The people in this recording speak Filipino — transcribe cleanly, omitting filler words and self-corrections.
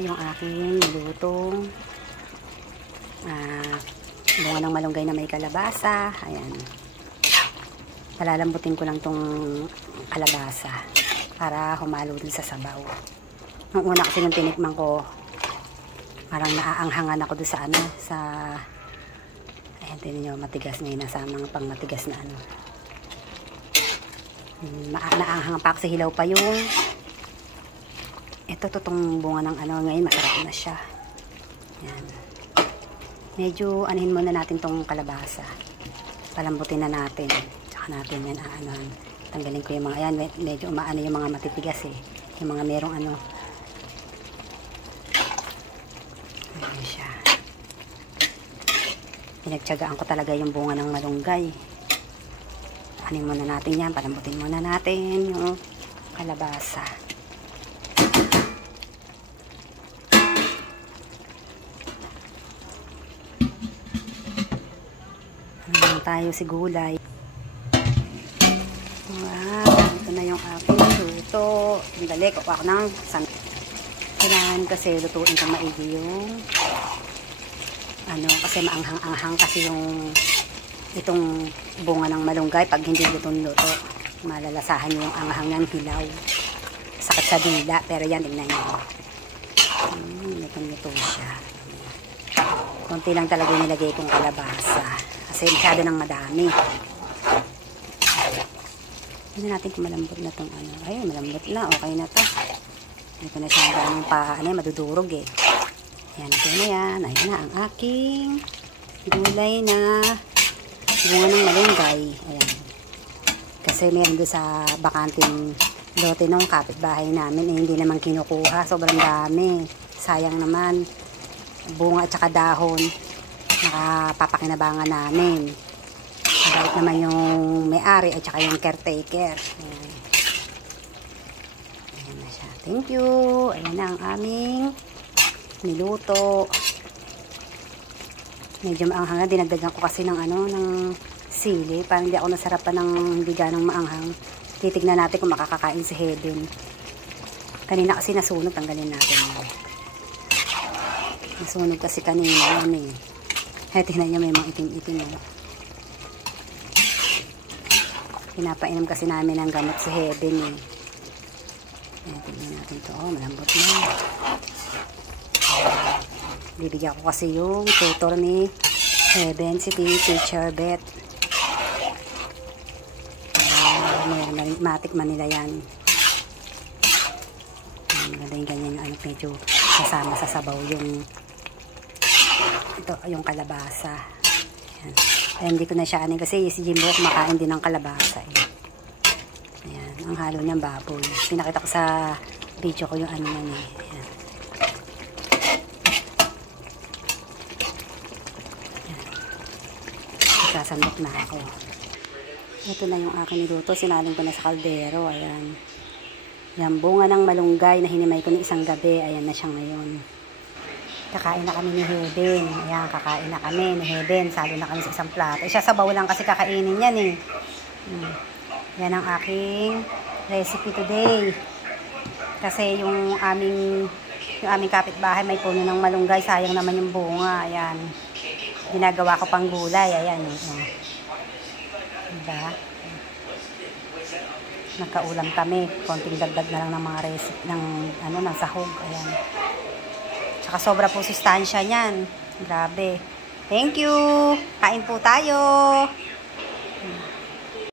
Yung aking nilutong bunga ng malunggay na may kalabasa. Ayan. Palalambutin ko lang tong kalabasa para humalo din sa sabaw. Nung una kasi nung tinikman ko, parang naaanghangan ako doon sa sa ayan, tinan nyo, matigas ngayon, nasa mga pang matigas na naanghang pa kasi hilaw pa yung ito, totong bunga ng ngayon masarap na siya. Ayan. Medyo anuhin muna natin tong kalabasa. Palambutin na natin. Tsaka natin yan tanggalin ko yung mga ayan, medyo umaano yung mga matitigas yung mga merong ayan siya. Pinagtyagaan ko talaga yung bunga ng malunggay. Anuhin muna natin yan, palambutin muna natin yung kalabasa. Tayo si gulay. Wow, ito na yung aking luto. Dali, kuha ko ng kailangan kasi lutuin ko maigi yung kasi maanghang-anghang kasi yung itong bunga ng malunggay. Pag hindi lutong-luto, malalasahan yung anghang ng hilaw. Sakit sa dila, pero yan, tingnan nyo. Lutong-luto siya. Konti lang talaga yung nilagay kong kalabasa. Kasi masyado ng madami. Hindi natin kung malambot na itong Ayun, malambot na. Okay na to. Hindi ko na siya ganun madudurog Ayan, ito na yan. Ayan na ang aking gulay na bunga ng malunggay. Ayan. Kasi meron doon sa bakanting lote ng kapitbahay namin. Hindi naman kinukuha. Sobrang dami. Sayang naman. Bunga at saka dahon. Nakapapakinabangan namin. Mabait naman yung may-ari at saka yung caretaker. Ayan. Ayan na siya. Thank you. Ayan na ang aming niluto. Medyo maanghang. Dinagdagan ko kasi ng ng sili. Parang hindi ako nasarapan ng hindi ganang maanghang. Titignan natin kung makakakain si Heaven. Kanina kasi nasunog. Tanggalin natin. Nasunog kasi kanina yan tingnan niyo, may mga itim-itim pinapainom kasi namin ng gamot si Heaven tingnan natin ito. Malambot na. Bibigyan ko kasi yung tutor ni Heaven, si Teacher Beth. Matikman nila yan. Ganyan medyo kasama sa sabaw yung kalabasa. Ayan. Hindi ko na siya kasi si Jimbo kumakain din ng kalabasa. Ayan. Ang halo niyang baboy. Pinakita ko sa video ko yung yan Ayan. Sasandok na ako. Ito na yung aking niluto. Sinalin ko na sa kaldero. Ayan. Yan, bunga ng malunggay na hinimay ko ng isang gabi. Ayan na siya ngayon. Kakain na kami ni Heaven. Ayan, kakain na kami ni Heaven. Salo na kami sa isang plato. Siya sabaw lang kasi kakainin yan Yan ang aking recipe today. Kasi yung aming kapitbahay may puno ng malunggay. Sayang naman yung bunga. Ayan. Ginagawa ko pang gulay. Ayan. Diba? Nakaulam kami. Konting dagdag na lang ng mga recipe ng sahog. Ayan. Tsaka sobra po sustansya niyan. Grabe. Thank you. Kain po tayo.